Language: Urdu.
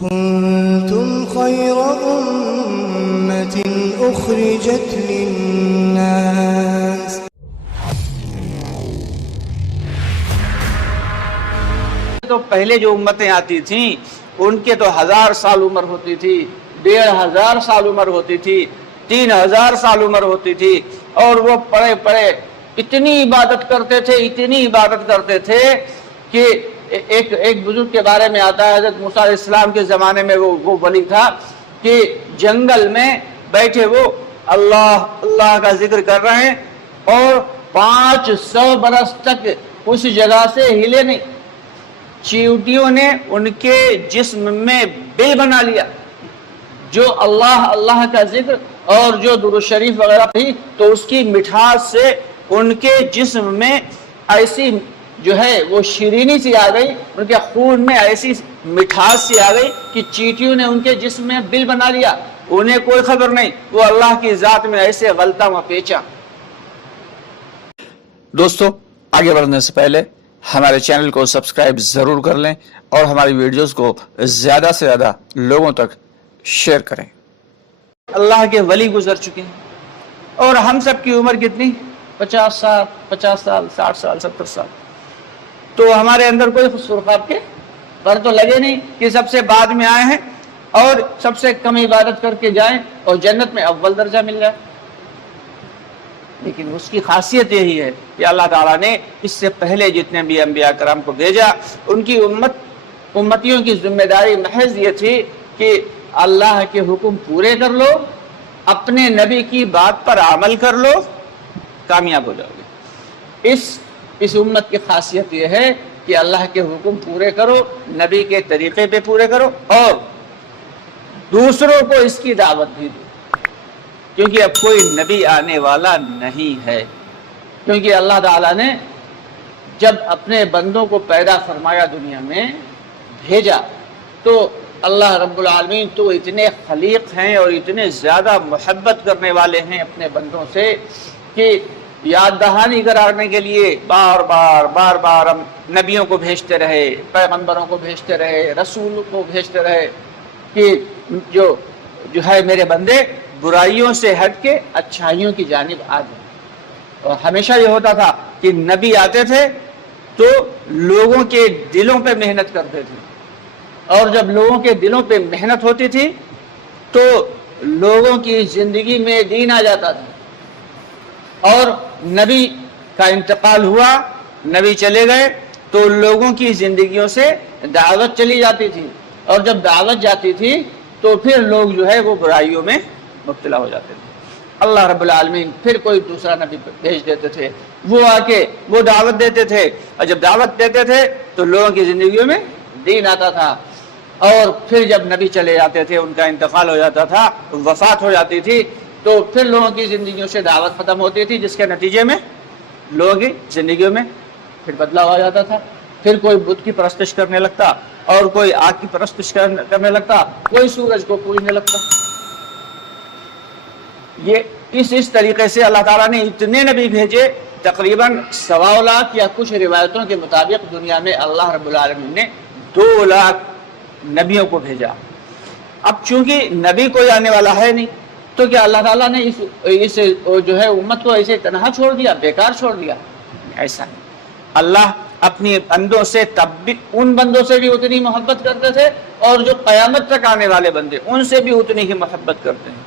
كنتم خير أمة أخرجت للناس تو پہلے جو امتیں آتی تھیں ان کے تو 1000 سال عمر ہوتی تھی، 1500 سال عمر ہوتی تھی، 3000 سال عمر ہوتی تھی، اور وہ پڑے پڑے اتنی عبادت کرتے تھے، اتنی عبادت کرتے تھے کہ ایک بزرگ کے بارے میں آتا ہے، حضرت موسیٰ علیہ السلام کے زمانے میں وہ ولی تھا کہ جنگل میں بیٹھے وہ اللہ کا ذکر کر رہے ہیں اور 500 برس تک اس جگہ سے ہلے نہیں۔ چیونٹیوں نے ان کے جسم میں بل بنا لیا، جو اللہ کا ذکر اور جو درود شریف وغیرہ تھی تو اس کی مٹھاس سے ان کے جسم میں ایسی جو ہے وہ شیرینی سی آ گئی، ان کے خون میں ایسی مٹھاس سی آ گئی کہ چیونٹیوں نے ان کے جسم میں بل بنا لیا، انہیں کوئی خبر نہیں، وہ اللہ کی ذات میں ایسے غلطہ و پیچا۔ دوستو، آگے بڑھنے سے پہلے ہمارے چینل کو سبسکرائب ضرور کر لیں اور ہماری ویڈیوز کو زیادہ سے زیادہ لوگوں تک شیئر کریں۔ اللہ کے ولی گزر چکے ہیں اور ہم سب کی عمر کتنی؟ 50 سال 60 سال 70 سال، تو ہمارے اندر کوئی سرخاب کے پر تو لگے نہیں کہ سب سے بعد میں آئے ہیں اور سب سے کم عبادت کر کے جائیں اور جنت میں اول درجہ مل جائے۔ لیکن اس کی خاصیت یہی ہے کہ اللہ تعالیٰ نے اس سے پہلے جتنے بھی انبیاء کرام کو بھیجا ان کی امتیوں کی ذمہ داری محض یہ تھی کہ اللہ کے حکم پورے کر لو، اپنے نبی کی بات پر عمل کر لو، کامیاب ہو جاؤ گے۔ اس امت کی خاصیت یہ ہے کہ اللہ کے حکم پورے کرو، نبی کے طریقے پہ پورے کرو اور دوسروں کو اس کی دعوت بھی دو، کیونکہ اب کوئی نبی آنے والا نہیں ہے۔ کیونکہ اللہ تعالیٰ نے جب اپنے بندوں کو پیدا فرمایا دنیا میں بھیجا تو اللہ رب العالمین تو اتنے خلیق ہیں اور اتنے زیادہ محبت کرنے والے ہیں اپنے بندوں سے کہ یاد دہانی کرانے کے لیے بار بار ہم نبیوں کو بھیجتے رہے، پیغمبروں کو بھیجتے رہے، رسول کو بھیجتے رہے کہ جو ہے میرے بندے برائیوں سے ہٹ کے اچھائیوں کی جانب آ جائیں۔ اور ہمیشہ یہ ہوتا تھا کہ نبی آتے تھے تو لوگوں کے دلوں پہ محنت کرتے تھے، اور جب لوگوں کے دلوں پہ محنت ہوتی تھی تو لوگوں کی زندگی میں دین آ جاتا تھا، اور نبی کا انتقال ہوا، نبی چلے گئے تو لوگوں کی زندگیوں سے دعوت چلی جاتی تھی، اور جب دعوت جاتی تھی تو پھر لوگ جو ہے وہ برائیوں میں مبتلا ہو جاتے تھے۔ اللہ رب العالمین پھر کوئی دوسرا نبی بھیج دیتے تھے، وہ آ کے وہ دعوت دیتے تھے، اور جب دعوت دیتے تھے تو لوگوں کی زندگیوں میں دین آتا تھا، اور پھر جب نبی چلے جاتے تھے، ان کا انتقال ہو جاتا تھا، وفات ہو جاتی تھی، تو پھر لوگوں کی زندگیوں سے دعوت ختم ہوتی تھی، جس کے نتیجے میں لوگوں کی زندگیوں میں پھر بدلاؤ آ جاتا تھا۔ پھر کوئی بت کی پرستش کرنے لگتا، اور کوئی آگ کی پرستش کرنے لگتا، کوئی سورج کو پوجنے لگتا۔ یہ اس طریقے سے اللہ تعالیٰ نے اتنے نبی بھیجے، تقریباً 1.25 لاکھ یا کچھ روایتوں کے مطابق دنیا میں اللہ رب العالمین نے 2 لاکھ نبیوں کو بھیجا۔ اب چونکہ نبی کوئی آنے والا ہے نہیں تو کیا اللہ تعالیٰ نے اس جو ہے امت کو ایسے تنہا چھوڑ دیا، بیکار چھوڑ دیا؟ ایسا نہیں۔ اللہ اپنی بندوں سے تب بھی ان بندوں سے بھی اتنی محبت کرتے تھے، اور جو قیامت تک آنے والے بندے ان سے بھی اتنی ہی محبت کرتے ہیں۔